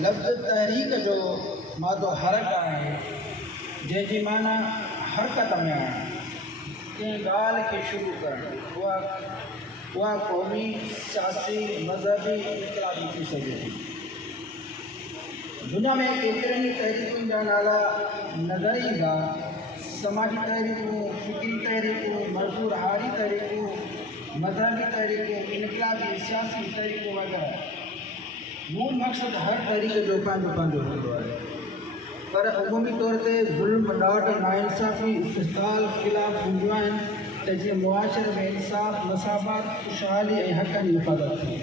लफ़्ज़ तहरीक जो मादो हरक आहे, जंहिंजी माना हरकत में आहे, कंहिं ॻाल्हि खे शुरू करणु, उहा क़ौमी, सियासी, मज़हबी, इक़्तिलादी थी सघे थी। दुनिया में केतिरनि ई तहरीकुनि जा नाला नज़र ईंदा, समाजी तहरीकूं, फ़िक्री तहरीकूं, मज़दूर हारी तहरीकूं, मज़हबी तहरीकूं, इनक़लाबी सियासी तहरीकूं वग़ैरह। मूल मक़सदु हर तहरीक जो पंहिंजो हूंदो आहे, पर अमूमी तौर ते ज़ुल्म, डाट, नाइंसाफ़ी, इस्तिसाल ख़िलाफ़ हूंदियूं आहिनि त जीअं मुआशरे में इंसाफ़, मसाफ़ात, ख़ुशहाली ऐं हक़नि जी हिफ़ाज़त थिए।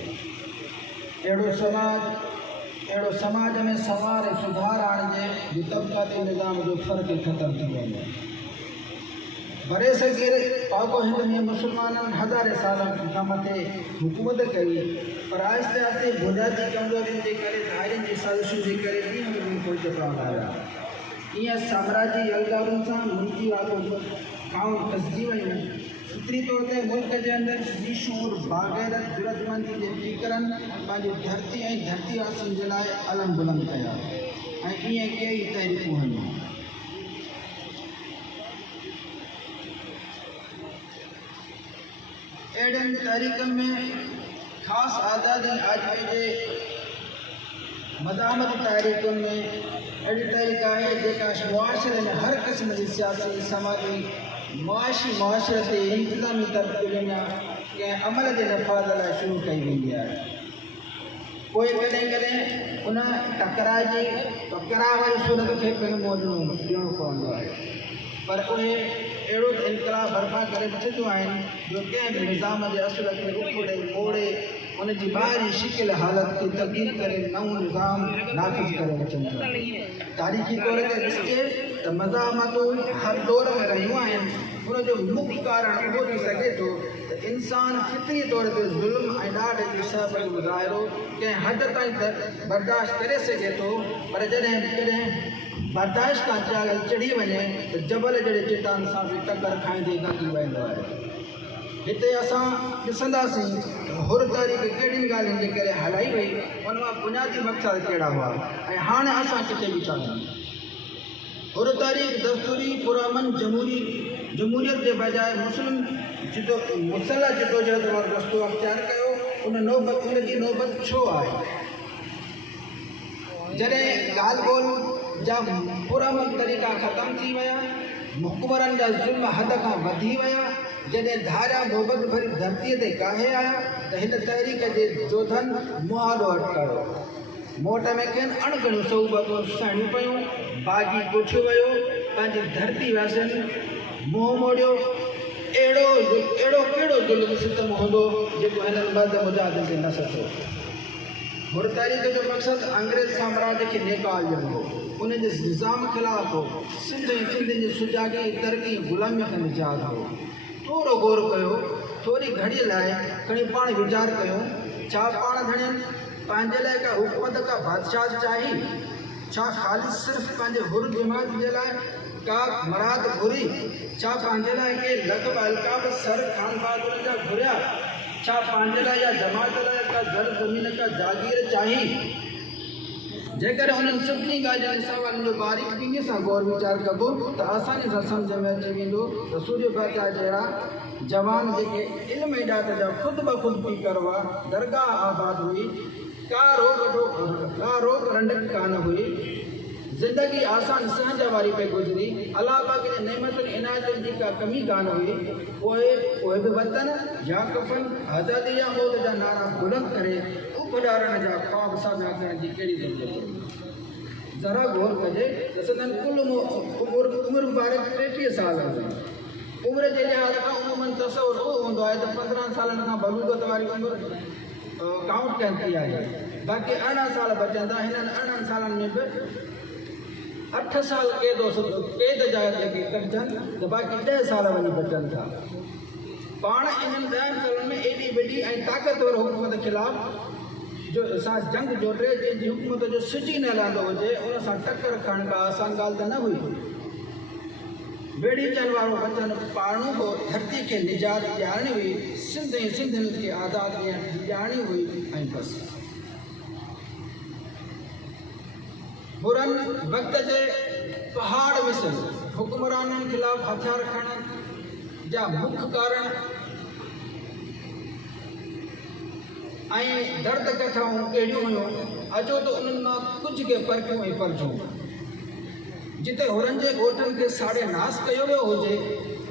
अहिड़ो समाज में सवार ऐं सुधार आणिजे जो तबक़ाती निज़ाम जो फ़र्क़ु ख़तमु थी वञे। बरे सग़ीर पाको हिंद में मुसलमाननि हज़ारे सालनि खां मथे हुकूमत कई, पर आहिस्ते आहिस्ते बुनियादी कमज़ोरियुनि जे करे, धारियुनि जी साज़िशुनि जे करे ॾींहं में ॾींहुं पोइ रहंदा रहिया। ईअं साम्राजी अलगारुनि सां मुल्की वाक़ाऊं फसिजी वियूं। फितरी तौर ते मुल्क जे अंदरि बेशूर, बाग़ैरत, जुरतमंदी जे फ़िक्रनि पंहिंजी धरती ऐं धरतीवासियुनि जे लाइ अलम बुलंद कया ऐं ईअं कई तहरीकूं हलियूं। अहिड़नि तहरीकनि में ख़ासि आज़ादी आज़मी जे मज़ामती तहरीकुनि में अहिड़ी तहरीक आहे जेका मुआशरे में हर क़िस्म जी सियासी, समाजी, मुआशरती, इंतज़ामी तरक़ीअ में कंहिं अमल जे नफ़ाज़ लाइ शुरू कई वेंदी आहे। पोइ कॾहिं कॾहिं उन टकराव जी सूरत खे पिणु मौजूदु ॾियणो पवंदो आहे, पर उहे अहिड़ो इनक़लाब बर्पा करे वठंदियूं आहिनि जो कंहिं बि निज़ाम जे असुल खे उखोड़े मोड़े उन जी ॿाहिरीं शिकिल हालत खे तब्दील करे नओं निज़ाम नाफ़िज़ करे वठंदियूं आहिनि। तारीख़ी तौर ते ॾिसिजे त मज़ामतूं हर दौर में रहियूं आहिनि। उनजो मुख्य कारण उहो थी सघे थो त इंसान फितरी तौर ते ज़ुल्म ऐं ॾाढ जी सहब जो मुज़ाहिरो कंहिं हद ताईं बर्दाश्त करे सघे थो, पर जॾहिं कॾहिं बर्दाश्त खां चढ़ी वञे त जबल जहिड़े चट्टान सां बि टकर खाईंदे घटी वेंदो आहे। हिते असां ॾिसंदासीं हुर तहरीक कहिड़ियुनि ॻाल्हियुनि जे करे हलाई वई, उन मां बुनियादी मक़सद कहिड़ा हुआ ऐं हाणे असां किथे बीठा आहियूं। हुर तहरीक दस्तूरी, पुरअमन जमहूरियत जे बजाए मुसलह जिदोजहद वारो रस्तो अख़्तियार कयो। उनजी नौबत छो आहे? जॾहिं ॻाल्हि ॿोल जा पुरअमन तरीक़ा ख़तमु थी विया, हुकुमरनि जा ज़ुल्म हद खां वधी विया, जॾहिं धारिया मोहबत भरी धरतीअ ते काहे आया त हिन तहरीक जे जोधनि मुहालो अटकायो। मोट में खेनि अणगणियूं सहूलियतूं सहणियूं पियूं, बाग़ी ॻोठियो वियो, पंहिंजी धरती वासियुनि मुंहुं मोड़ियो। अहिड़ो कहिड़ो ज़ुल्म सितम हूंदो जेको हिननि मर्द मुजाहिदनि ते न सचो। हुर तहरीक जो मक़सदु अंग्रेज़ साम्राज्य खे नेकाल ॾियणो हो, उन जे निज़ाम ख़िलाफ़ हो, सिंध जी सुजागी, तरक़ी, ग़ुलामीअ खां निजात हो। थोरो गौर कयो, थोरी घड़ीअ लाइ खणी पाण वीचार कयो, छा पाण धणियनि पंहिंजे लाइ का हुकूमत, का बादशाह चाही? छा ख़ाली सिर्फ़ु पंहिंजे हुर दिमाग़ जे लाइ का मराद घुरी? छा पंहिंजे लाइ के लक़ब अलक़ाब सर खान बहादुर जा घुरिया? छा पंहिंजे लाइ या जमात लाइ का ज़र ज़मीन का जागीर चाही? जेकर उन्हनि सभिनी ॻाल्हियुनि सवालनि जो बारीक़ीअ सां गौर वीचार कबो त आसानी सां सम्झ में अची वेंदो त सूर्य बादशाह जहिड़ा जवान जेके इल्म इजात जा ख़ुदि ब ख़ुदि पी करवा दरगाह आबाद हुई, का रोक रंडक कान हुई, ज़िंदगी आसान सहज वारी पे गुज़री, अलाह पाक जे नेमतुनि इनायतुनि जी का कमी कान हुई, उहे बि वतन या कफ़न, आज़ादी या मौत जा नारा बुलंद करे उॾारण जा ख़्वाब साबिया करण जी कहिड़ी ज़रूरत हुई? ज़रा गौर कजे त सदन कुल उमिरि मुबारक 33 साल हुई। उमिरि जे लिहाज़ खां उमूमन तसवुर उहो हूंदो आहे त 15 सालनि खां बलूगत वारी उमिरि काउंट कई आहे, बाक़ी 18 साल बचंदा। हिननि 18 सालनि में बि 8 साल क़ैद जा जेके कटजनि त बाक़ी 10 साल वञी बचनि था। पाण इन्हनि 10 सालनि में एॾी वॾी ऐं ताक़तवर हुकूमत ख़िलाफ़ जो असां जंग जोड़े, जंहिंजी हुकूमत जो सिज न हलंदो हुजे, उन सां टकर खणण का आसान ॻाल्हि त न हुई। बेड़ी चनि वारो वचन पाणू हो, धरती खे निजात ॾियारणी हुई, सिंध ऐं सिंधियुनि खे आज़ादु ॾियारणी हुई ऐं बसि। हुरन वक्त जे पहाड़ मिसल हुक्मराननि खिलाफ़ हथियार खणण जा मुख्य कारण ऐं दर्द कथाऊं कहिड़ियूं हुयूं, अचो त उन्हनि मां कुझु के परखियूं ऐं परजूं। जिते हुरनि जे ॻोठनि खे साड़े नास कयो वियो हुजे,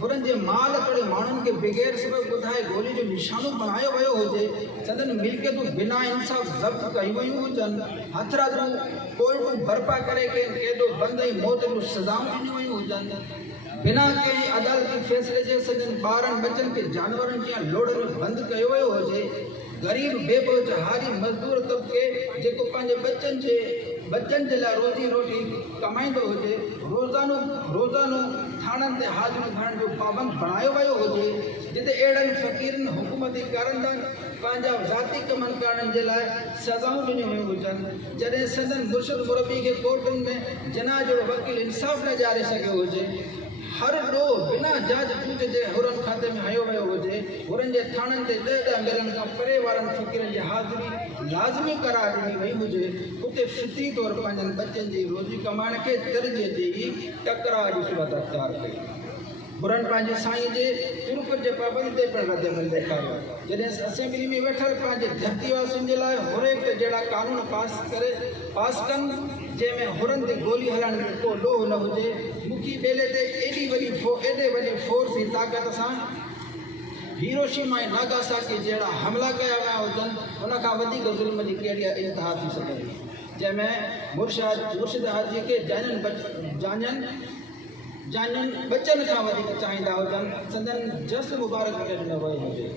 हुरनि जे माल तोड़े माण्हुनि खे बग़ैर सबबु ॿुधाए गोली जो निशानो बणायो वियो हुजे, संदन मिल्कियतूं बिना इंसाफ़ ज़ब्त कयूं वयूं हुजनि, हथरादूं कोर्टूं बर्पा करे क़ैदो बंद ऐं मौत जूं सज़ाऊं ॾिनियूं वयूं हुजनि, बिना कंहिं अदालती फ़ैसिले जे सॼनि ॿारनि बचनि खे जानवरनि जीअं लोड़ में बंदि कयो वियो हुजे, ग़रीब बेबोझ हारी मज़दूर तबिके जेको पंहिंजे बच्चनि जे लाइ रोज़ी रोटी कमाईंदो हुजे, रोज़ानो थाणनि ते हाज़िरियूं भरण जो पाबंद बणायो वियो हुजे, जिते अहिड़नि फ़क़ीरनि हुकूमती कारंदनि पंहिंजा ज़ाती कमनि करण जे लाइ सज़ाऊं ॾिनियूं वयूं हुजनि, जॾहिं सदन मुर्शिद मुरबी खे कोर्टुनि में जना जो वकील इंसाफ़ न ॾियारे सघियो हुजे, हर ॾोह बिना जांच बूझ जे हुरनि खाते में हयो वियो हुजे, हुरनि जे थाणनि ते ॾह मिलनि खां परे वारनि फ़क़ीरनि जी हाज़िरी लाज़मी करार ॾिनी वई हुजे, उते फितरी तौरु पंहिंजनि बच्चनि जी रोज़ी कमाइण खे तरजीह ॾेई टकरार जी सूरत अख़्तियार कई। हुरनि पंहिंजे साईं जे तुर्क जे पाबंदी ते पिणु रद्दमल ॾेखारियो, जॾहिं असेंबली में वेठल पंहिंजे धरतीवासियुनि जे लाइ हुरेक जहिड़ा कानून पास कनि जंहिंमें हुरनि ते गोली हलाइण में को लोह न हुजे, मुखी ॿेले ते एॾे वॾी फोर्स जी ताक़त सां हिरोशिमा ऐं नागासाकी जहिड़ा हमला कया विया हुजनि, हुन खां वधीक ज़ुल्म जी कहिड़ी इंतिहा थी सघे, जंहिंमें मुर्शिद हाजी खे जानियुनि बचनि खां वधीक चाहींदा हुजनि, संदन जस मुबारक खे ॾिनो वियो हुजे,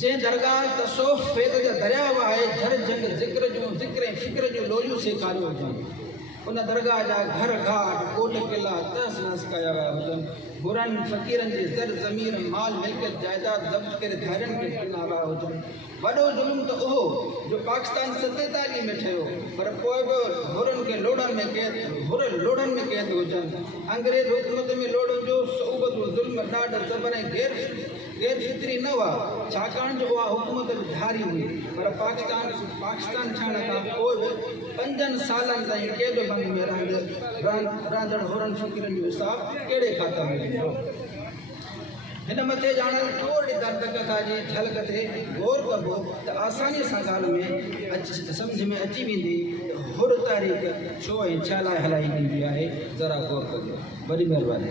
जंहिं दरगाह तसोफ़ फेत जा दरिया आहे, झर जंग ज़िक्र ऐं फ़िक्र जूं लोलियूं सेखारियूं हुजनि, उन दरगाह जा घर घाट कोट किला तहस नहस कया विया हुजनि, हुरनि फ़क़ीरनि जी ज़र ज़मीन माल मिल्कियत जाइदाद ज़ब्त करे धारियुनि खे ॾिना विया हुजनि। वॾो ज़ुल्म त उहो जो पाकिस्तान 47 में ठहियो, पर पोइ बि हुरनि खे लोड़नि में क़ैद हुजनि, अंग्रेज़ हुकूमत में लोड़नि जो सऊबत ज़ुल्म ॾाढा ज़बर ऐं गैर फितरी न हुआ, छाकाणि जो उहा हुकूमत बि धारी हुई, पर पाकिस्तान ठहण खां पोइ बि 5 सालनि ताईं क़ैद बंद में रहंदड़ हुरनि फ़क़ीरनि जो हिसाब कहिड़े खाते में वेंदो। हिन मथे ॼाणल थोरी दर्द कथा जी झलक ते गौर कबो त आसानी सां ॻाल्हि में सम्झ में अची वेंदी हुर तारीख़ छो ऐं छा लाइ हलाई वेंदी आहे, ज़रा गौर कजो। वॾी महिरबानी।